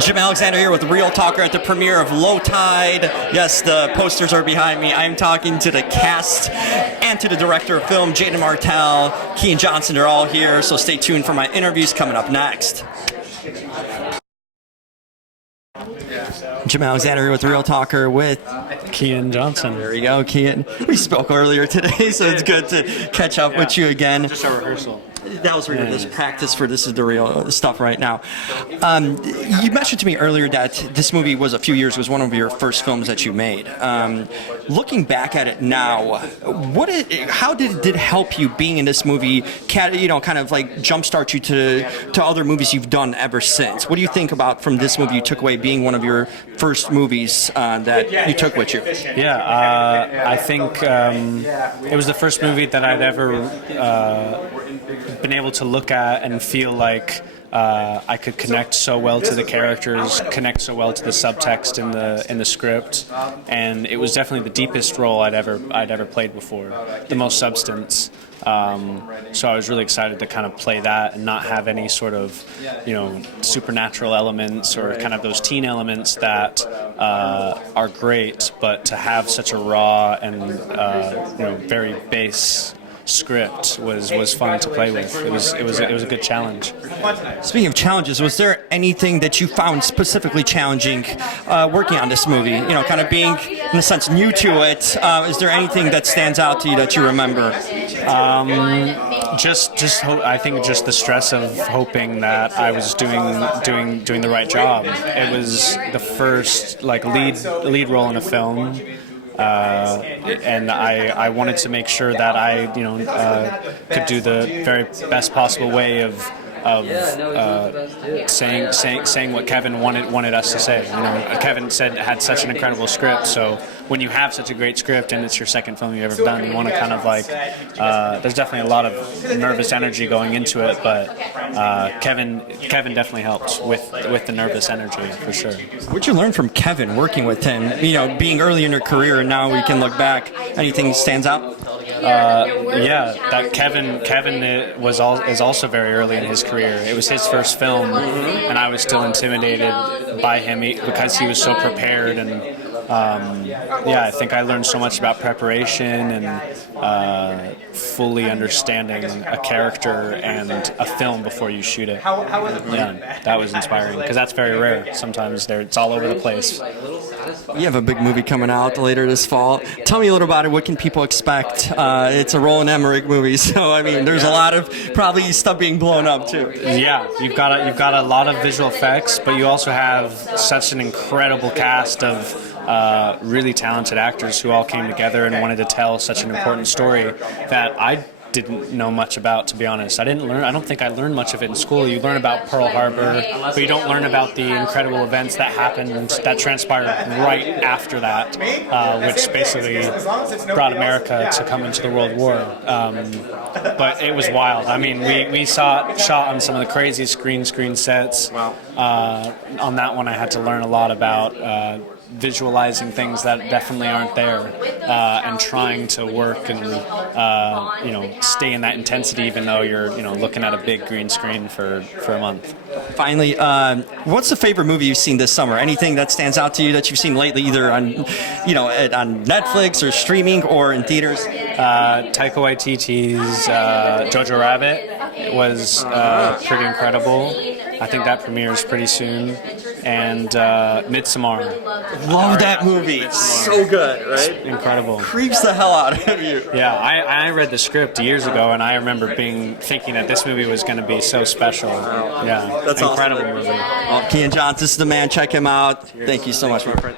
Jim Alexander here with Real Talker at the premiere of Low Tide. Yes, the posters are behind me. I'm talking to the cast and to the director of film, Jaden Martell, Keean Johnson. They're all here, so stay tuned for my interviews coming up next. Jim Alexander here with Real Talker with Keean Johnson. There we go, Keean. We spoke earlier today, so it's good to catch up with you again. Just a rehearsal. That was this practice for this is the real stuff right now. You mentioned to me earlier that this movie was a few years, was one of your first films that you made. Looking back at it now, how did it help you being in this movie, kind of like jumpstart you to other movies you've done ever since? What do you think about from this movie you took away being one of your first movies that you took with you? Yeah, I think it was the first movie that I'd ever been able to look at and feel like I could connect so well to the characters, connect so well to the subtext in the script, and it was definitely the deepest role I'd ever played before, the most substance. So I was really excited to kind of play that and not have any sort of, supernatural elements or kind of those teen elements that are great, but to have such a raw and very base script was fun to play with. It was a good challenge. Speaking of challenges, was there anything that you found specifically challenging working on this movie? Kind of being in a sense new to it. Is there anything that stands out to you that you remember? I think just the stress of hoping that I was doing the right job. It was the first lead role in a film. And I wanted to make sure that I, could do the very best possible way of saying what Kevin wanted us to say. Kevin had such an incredible script, so when you have such a great script and it's your second film you've ever done, you want to kind of there's definitely a lot of nervous energy going into it, but Kevin definitely helped with the nervous energy for sure. What'd you learn from Kevin working with him? Being early in your career and now we can look back. Anything stands out? That Kevin is also very early in his career. It was his first film, and I was still intimidated by him because he was so prepared. And I think I learned so much about preparation and fully understanding a character and a film before you shoot it. Yeah, that was inspiring because that's very rare. Sometimes it's all over the place. You have a big movie coming out later this fall. Tell me a little about it. What can people expect? It's a Roland Emmerich movie, so there's a lot of probably stuff being blown up too. Yeah, you've got a lot of visual effects, but you also have such an incredible cast of really talented actors who all came together and wanted to tell such an important story that I didn't know much about, to be honest. I don't think I learned much of it in school. You learn about Pearl Harbor, but you don't learn about the incredible events that happened, that transpired right after that, which basically brought America to come into the World War. But it was wild. I mean, we saw it shot on some of the craziest green screen sets. On that one, I had to learn a lot about visualizing things that definitely aren't there, and trying to work and stay in that intensity even though you're looking at a big green screen for a month. Finally, what's the favorite movie you've seen this summer? Anything that stands out to you that you've seen lately, either on on Netflix or streaming or in theaters? Taika Waititi's Jojo Rabbit was pretty incredible. I think that premieres pretty soon. And Midsommar. Love that movie. It's so good, right? It's incredible. Creeps the hell out of you. Yeah, I read the script years ago, and I remember thinking that this movie was going to be so special. Yeah, that's incredible awesome. movie. Well, Keean Johnson, this is the man. Check him out. Cheers. Thank you so much, my friend.